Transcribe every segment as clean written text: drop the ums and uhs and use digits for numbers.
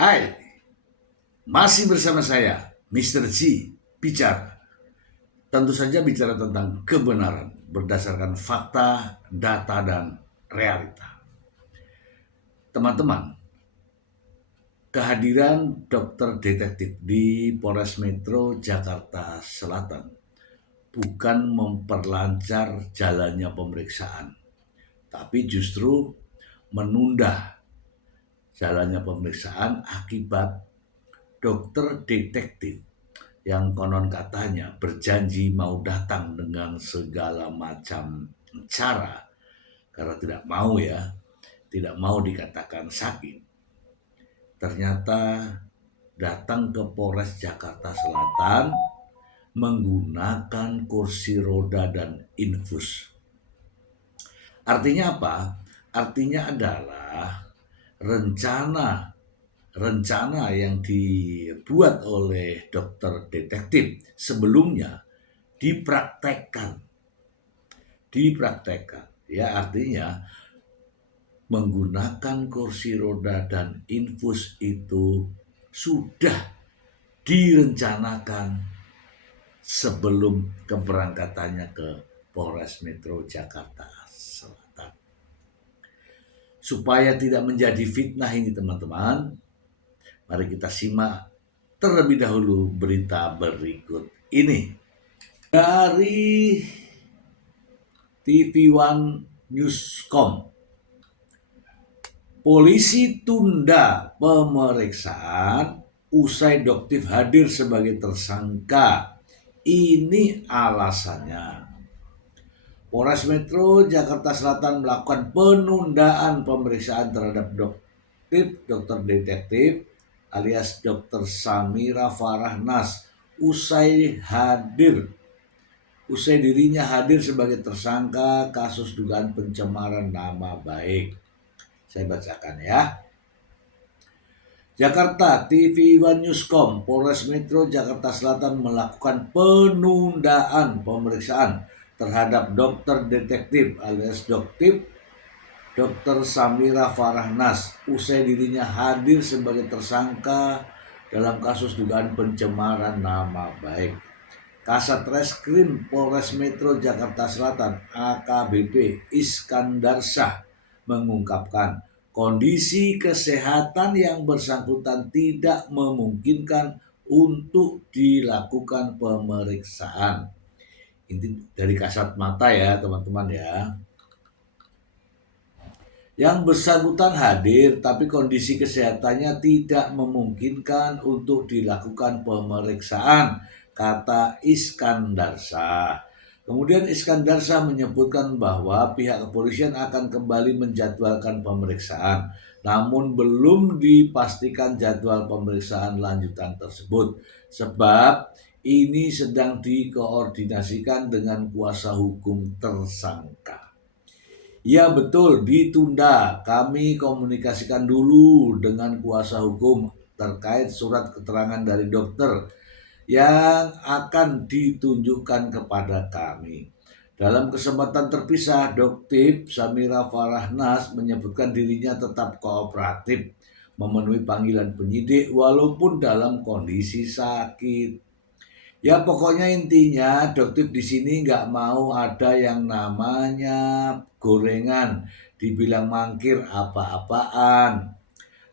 Hai, masih bersama saya, Mr. G, bicara. Tentu saja bicara tentang kebenaran berdasarkan fakta, data, dan realita. Teman-teman, kehadiran dokter detektif di Polres Metro Jakarta Selatan bukan memperlancar jalannya pemeriksaan, tapi justru menunda jalannya pemeriksaan akibat dokter detektif yang konon katanya berjanji mau datang dengan segala macam cara karena tidak mau dikatakan sakit. Ternyata datang ke Polres Jakarta Selatan menggunakan kursi roda dan infus. Artinya apa? Artinya adalah rencana rencana yang dibuat oleh dokter detektif sebelumnya dipraktekkan ya, artinya menggunakan kursi roda dan infus itu sudah direncanakan sebelum keberangkatannya ke Polres Metro Jakarta Selatan. Supaya tidak menjadi fitnah ini teman-teman, mari kita simak terlebih dahulu berita berikut ini. Dari TV One Newscom, polisi tunda pemeriksaan usai doktif hadir sebagai tersangka. Ini alasannya. Polres Metro Jakarta Selatan melakukan penundaan pemeriksaan terhadap dokter detektif alias Dr. Samira Farah Nas usai dirinya hadir sebagai tersangka kasus dugaan pencemaran nama baik. Saya bacakan ya. Jakarta, TV One Newscom, Polres Metro Jakarta Selatan melakukan penundaan pemeriksaan terhadap dokter detektif alias doktif Dr. Samira Farah Nas usai dirinya hadir sebagai tersangka dalam kasus dugaan pencemaran nama baik. Kasat Reskrim Polres Metro Jakarta Selatan AKBP Iskandar Shah mengungkapkan kondisi kesehatan yang bersangkutan tidak memungkinkan untuk dilakukan pemeriksaan. Ini dari kasat mata ya teman-teman ya. Yang bersangkutan hadir tapi kondisi kesehatannya tidak memungkinkan untuk dilakukan pemeriksaan, kata Iskandar Shah. Kemudian Iskandar Shah menyebutkan bahwa pihak kepolisian akan kembali menjadwalkan pemeriksaan, namun belum dipastikan jadwal pemeriksaan lanjutan tersebut, sebab ini sedang dikoordinasikan dengan kuasa hukum tersangka. Ya betul, ditunda. Kami komunikasikan dulu dengan kuasa hukum terkait surat keterangan dari dokter yang akan ditunjukkan kepada kami. Dalam kesempatan terpisah, Doktif Samira Farah Nas menyebutkan dirinya tetap kooperatif memenuhi panggilan penyidik walaupun dalam kondisi sakit. Ya pokoknya intinya Doktif di sini nggak mau ada yang namanya gorengan, dibilang mangkir apa-apaan.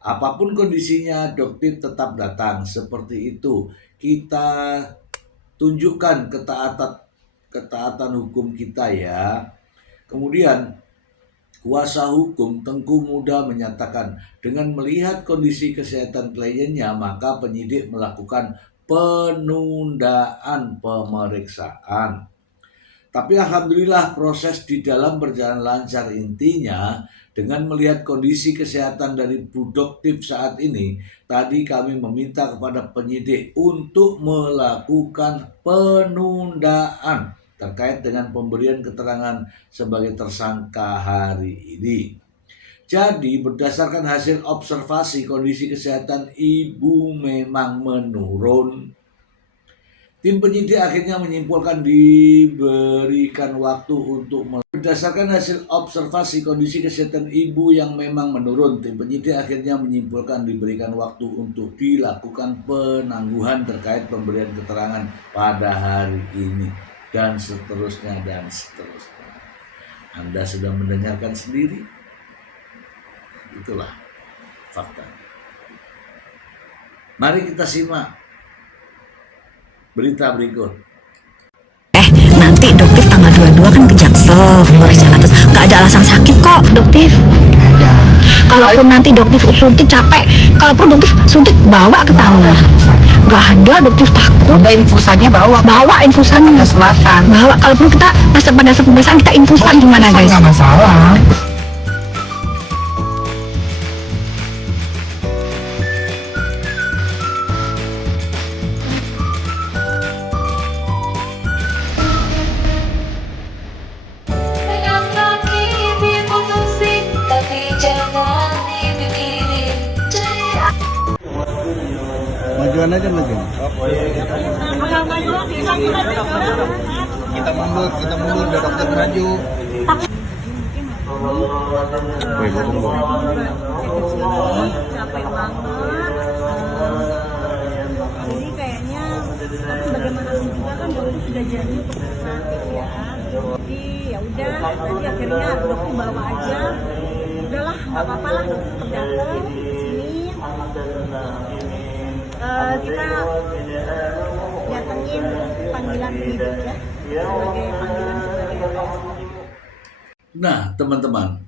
Apapun kondisinya, Doktif tetap datang. Seperti itu. Kita tunjukkan ketaatan hukum kita ya. Kemudian kuasa hukum Tengku Muda menyatakan dengan melihat kondisi kesehatan kliennya maka penyidik melakukan penundaan pemeriksaan. Tapi alhamdulillah proses di dalam berjalan lancar. Intinya dengan melihat kondisi kesehatan dari Bu Doktif saat ini, tadi kami meminta kepada penyidik untuk melakukan penundaan terkait dengan pemberian keterangan sebagai tersangka hari ini. Jadi berdasarkan hasil observasi kondisi kesehatan ibu memang menurun. Tim penyidik akhirnya menyimpulkan diberikan waktu untuk berdasarkan hasil observasi kondisi kesehatan ibu yang memang menurun. Tim penyidik akhirnya menyimpulkan diberikan waktu untuk dilakukan penangguhan terkait pemberian keterangan pada hari ini dan seterusnya dan seterusnya. Anda sudah mendengarkan sendiri. Itulah fakta. Mari kita simak berita berikut. Nanti Doktif tanggal 22 kan ke Jaksel, Polres Jakarta. Nggak ada alasan sakit kok, Doktif. Kalaupun nanti Doktif suntik capek, kalaupun Doktif suntik bawa ke tangan. Nggak ada, Doktif takut. Udah infusannya bawa infusannya. Selatan. Bawa, kalaupun kita pada pemeriksaan kita infusan gimana guys? Nggak masalah. Majuan aja maju. Kita mundur biar dokter maju. Capek banget. Jadi kayaknya bagaimanapun juga kan dokter sudah janji untuk sakit ya. Jadi ya udah, nanti akhirnya dokter bawa aja. Udahlah, nggak apa-apa lah, dokter tetap datang ke sini. Kita datengin panggilan penyidik ya, sebagai panggilan sebagai. Nah, teman-teman,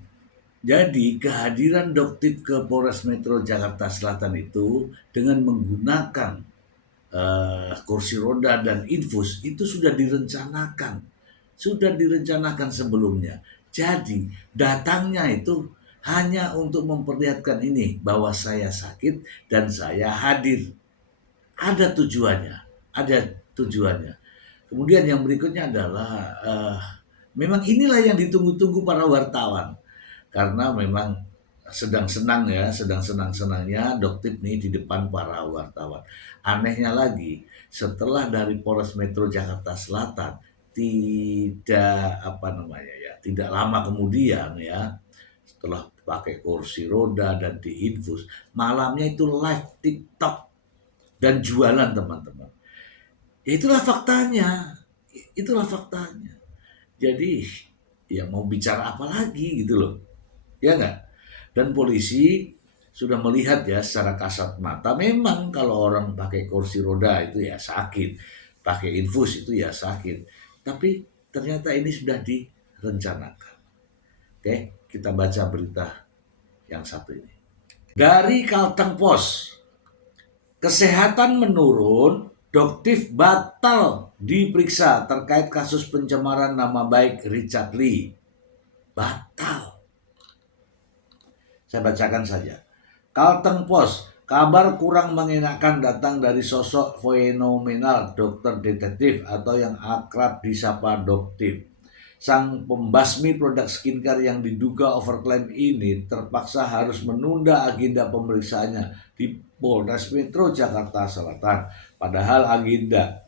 jadi kehadiran Doktif ke Polres Metro Jakarta Selatan itu dengan menggunakan kursi roda dan infus itu sudah direncanakan sebelumnya. Jadi datangnya itu hanya untuk memperlihatkan ini bahwa saya sakit dan saya hadir. Ada tujuannya. Kemudian yang berikutnya adalah memang inilah yang ditunggu-tunggu para wartawan. Karena memang sedang senang-senangnya Doktif nih di depan para wartawan. Anehnya lagi, setelah dari Polres Metro Jakarta Selatan tidak lama kemudian ya, setelah pakai kursi roda dan diinfus, malamnya itu live TikTok dan jualan, teman-teman. Ya itulah faktanya. Jadi ya mau bicara apa lagi gitu loh. Ya enggak? Dan polisi sudah melihat ya secara kasat mata, memang kalau orang pakai kursi roda itu ya sakit, pakai infus itu ya sakit. Tapi ternyata ini sudah direncanakan. Oke, kita baca berita yang satu ini. Dari Kalteng Pos, kesehatan menurun, Doktif batal diperiksa terkait kasus pencemaran nama baik Richard Lee. Batal. Saya bacakan saja. Kalteng Pos, kabar kurang mengenakan datang dari sosok fenomenal dokter detektif atau yang akrab disapa Doktif. Sang pembasmi produk skincare yang diduga overklaim ini terpaksa harus menunda agenda pemeriksaannya di Polres Metro Jakarta Selatan. Padahal agenda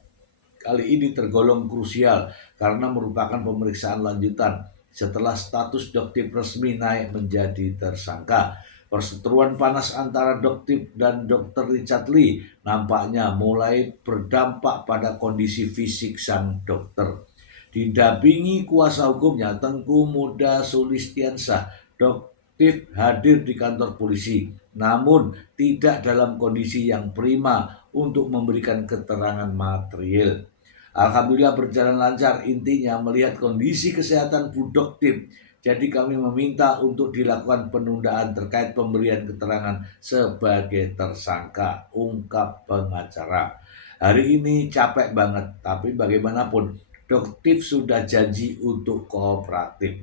kali ini tergolong krusial karena merupakan pemeriksaan lanjutan setelah status Doktif resmi naik menjadi tersangka. Perseteruan panas antara Doktif dan Dr. Richard Lee nampaknya mulai berdampak pada kondisi fisik sang dokter. Didampingi kuasa hukumnya Tengku Muda Sulistiansah, Doktif hadir di kantor polisi, namun tidak dalam kondisi yang prima untuk memberikan keterangan material. Alhamdulillah berjalan lancar, intinya melihat kondisi kesehatan Bu Doktif. Jadi kami meminta untuk dilakukan penundaan terkait pemberian keterangan sebagai tersangka, ungkap pengacara. Hari ini capek banget, tapi bagaimanapun Doktif sudah janji untuk kooperatif.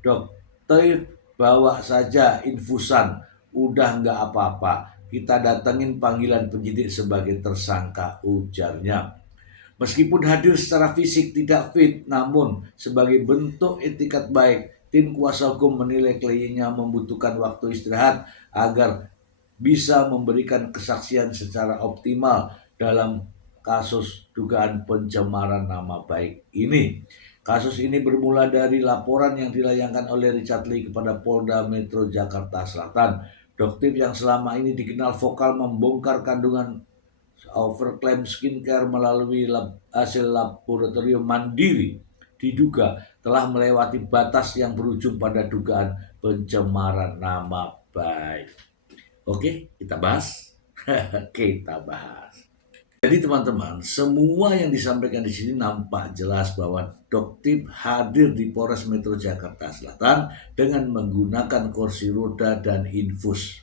Doktif bawa saja infusan, udah nggak apa-apa. Kita datengin panggilan penyidik sebagai tersangka, ujarnya. Meskipun hadir secara fisik tidak fit, namun sebagai bentuk etikat baik, tim kuasa hukum menilai kliennya membutuhkan waktu istirahat agar bisa memberikan kesaksian secara optimal dalam kasus dugaan pencemaran nama baik ini. Kasus ini bermula dari laporan yang dilayangkan oleh Richard Lee kepada Polda Metro Jakarta Selatan. Dokter yang selama ini dikenal vokal membongkar kandungan overclaim skincare melalui hasil laboratorium mandiri diduga telah melewati batas yang berujung pada dugaan pencemaran nama baik. Oke, kita bahas. Kita bahas. Jadi teman-teman, semua yang disampaikan di sini nampak jelas bahwa Doktif hadir di Polres Metro Jakarta Selatan dengan menggunakan kursi roda dan infus.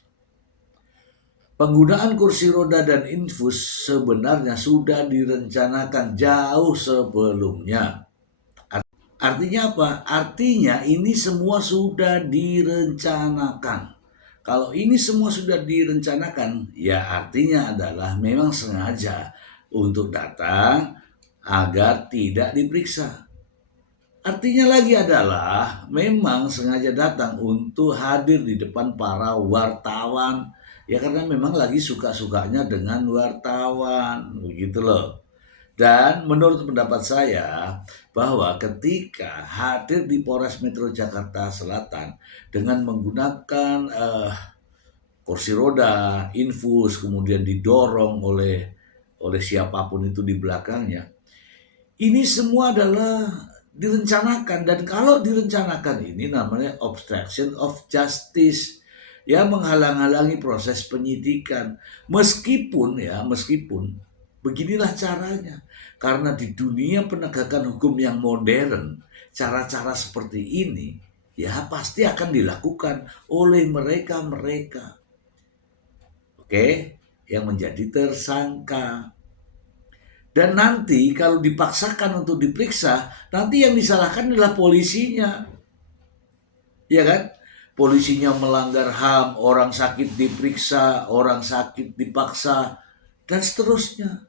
Penggunaan kursi roda dan infus sebenarnya sudah direncanakan jauh sebelumnya. Artinya apa? Artinya ini semua sudah direncanakan. Kalau ini semua sudah direncanakan, ya artinya adalah memang sengaja untuk datang agar tidak diperiksa. Artinya lagi adalah memang sengaja datang untuk hadir di depan para wartawan. Ya karena memang lagi suka-sukanya dengan wartawan, begitu loh. Dan menurut pendapat saya bahwa ketika hadir di Polres Metro Jakarta Selatan dengan menggunakan kursi roda, infus, kemudian didorong oleh siapapun itu di belakangnya, ini semua adalah direncanakan. Dan kalau direncanakan ini namanya obstruction of justice, ya menghalang-halangi proses penyidikan. Meskipun beginilah caranya. Karena di dunia penegakan hukum yang modern, cara-cara seperti ini ya pasti akan dilakukan oleh mereka-mereka. Oke, yang menjadi tersangka. Dan nanti kalau dipaksakan untuk diperiksa, nanti yang disalahkan adalah polisinya. Ya kan? Polisinya melanggar HAM, orang sakit diperiksa, orang sakit dipaksa, dan seterusnya.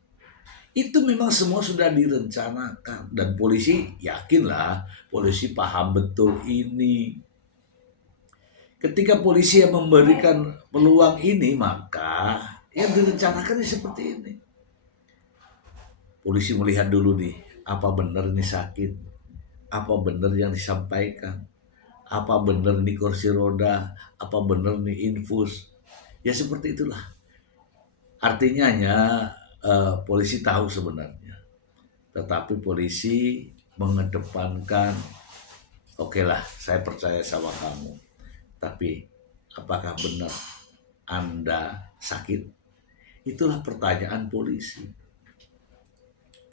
Itu memang semua sudah direncanakan. Dan polisi, yakinlah, polisi paham betul ini. Ketika polisi yang memberikan peluang ini, maka yang direncanakan seperti ini. Polisi melihat dulu nih, apa benar ini sakit? Apa benar yang disampaikan? Apa benar ini kursi roda? Apa benar ini infus? Ya seperti itulah. Artinya polisi tahu sebenarnya, tetapi polisi mengedepankan, oke lah, saya percaya sama kamu, tapi apakah benar Anda sakit? Itulah pertanyaan polisi.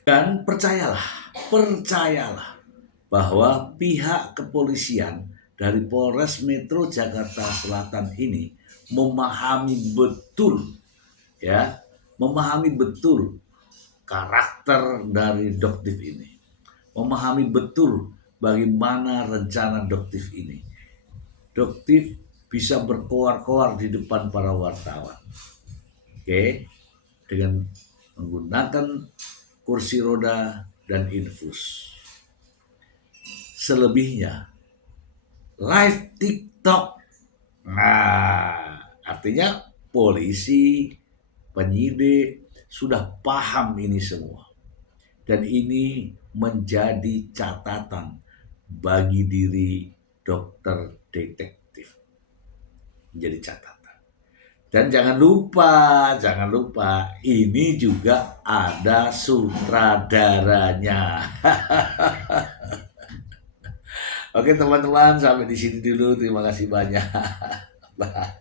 Dan percayalah bahwa pihak kepolisian dari Polres Metro Jakarta Selatan ini memahami betul karakter dari Doktif ini. Memahami betul bagaimana rencana Doktif ini. Doktif bisa berkoar-koar di depan para wartawan. Oke, dengan menggunakan kursi roda dan infus. Selebihnya live TikTok. Nah, artinya polisi, penyidik sudah paham ini semua. Dan ini menjadi catatan bagi diri dokter detektif. Menjadi catatan. Dan jangan lupa, ini juga ada sutradaranya. Oke teman-teman, sampai di sini dulu. Terima kasih banyak. Bye.